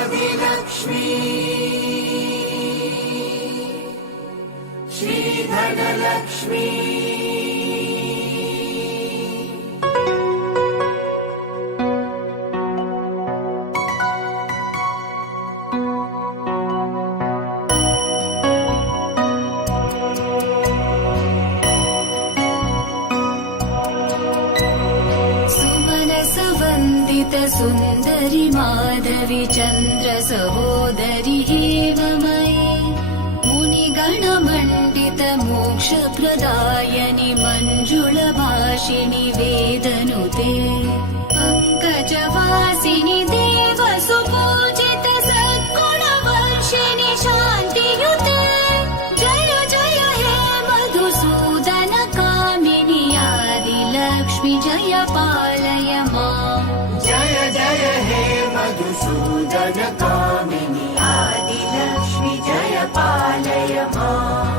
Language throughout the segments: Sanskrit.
आदिलक्ष्मी श्रीधनलक्ष्मी सुन्दरि माधवी चन्द्र सहोदरि हेममयी मुनिगणमण्डित मोक्षप्रदायनि मञ्जुळभाषिणि वेदनुते पङ्कजवासिनि देवसुपूजित सद्गुणवर्षिणि शान्तियुते जय जय हे मधुसूदन कामिनि आदिलक्ष्मि जय पालय माम् जय जय हे मधुसूदन कामिनि आदिलक्ष्मि जय पालय माम्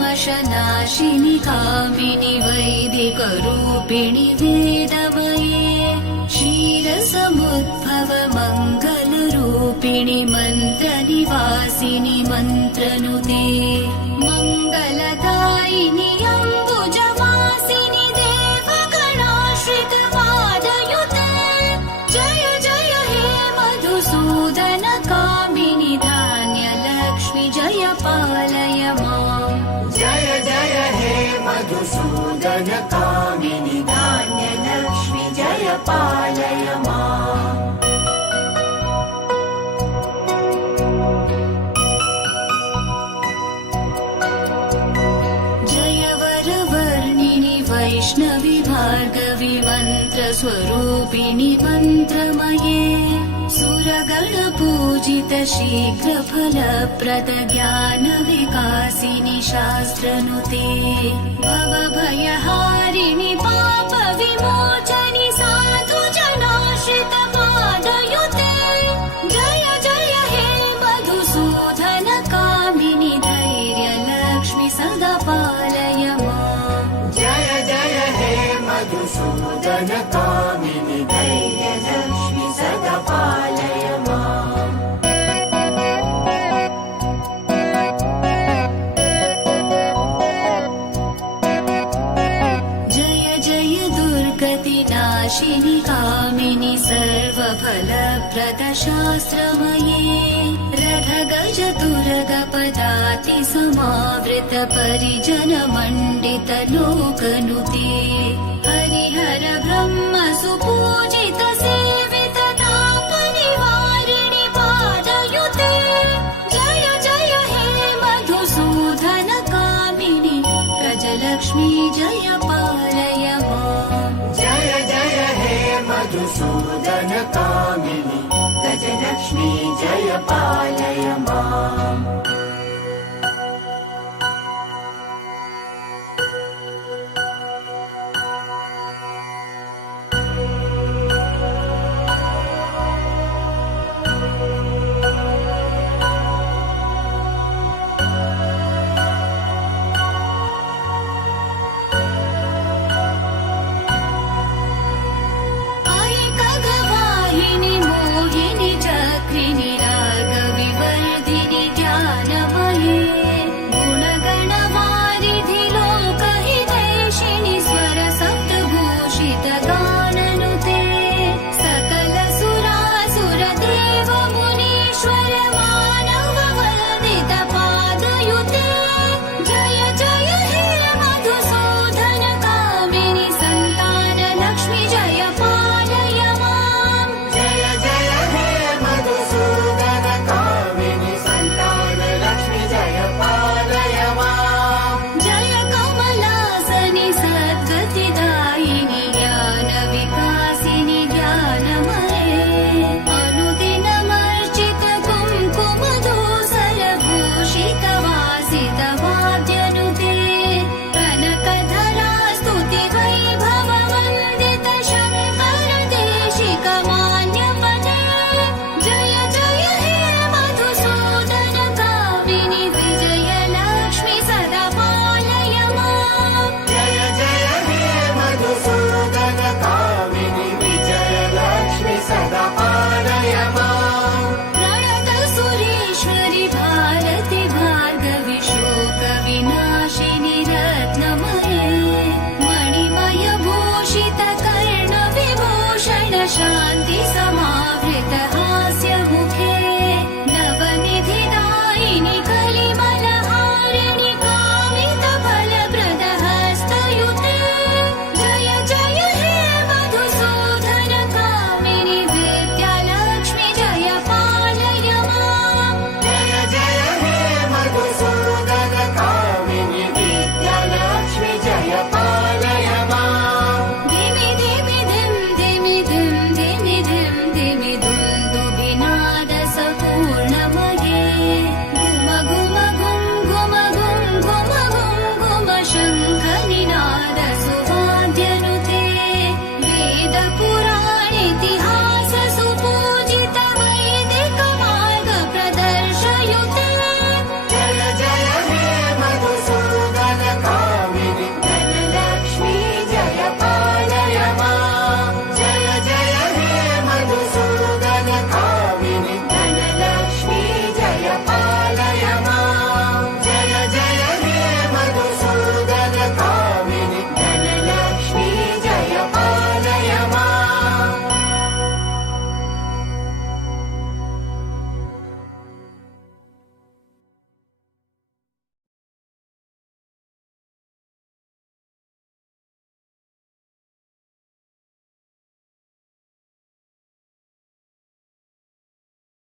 अहिकलिकल्मषनाशिनि कामिनि वैदिकरूपिणि वेदमये क्षीरसमुद्भव मङ्गलरूपिणि मन्त्रनिवासिनि मन्त्रनुते मङ्गलदायिनि अम्बुजवासिनि देवगणाश्रित पादयुते जय जय हे मधुसूदन कामिनि धान्यलक्ष्मि जय पालय माम् जय जय हे मधुसूदन कामिनि धान्यलक्ष्मि जय पालय माम् वैष्णवि भार्गवि मन्त्रस्वरूपिणि मन्त्रमये सुरगणपूजित शीघ्रफलप्रद ज्ञानविकासिनि शास्त्रनुते भवभयहारिणि पापविमोचनि साधुजनाश्रित पादयुते जय जय हे मधुसूदन कामिनि धैर्यलक्ष्मि सदा पालय माम् जय जय हे मधुसूदन कामिनि धैर्यलक्ष्मि सदा पालय माम् जय जय दुर्गतिनाशिनि कामिनि सर्वफलप्रद शास्त्रमये रथगज तुरगपदाति समावृत परिजन मण्डित लोकनुते हरिहर ब्रह्म सुपूजित सेवित तापनिवारिणि पादयुते जय जय हे मधुसूदन कामिनि गजलक्ष्मी जय पालय माम् जय जय हे मधुसूदन कामिनि गजलक्ष्मी जय पालय माम्।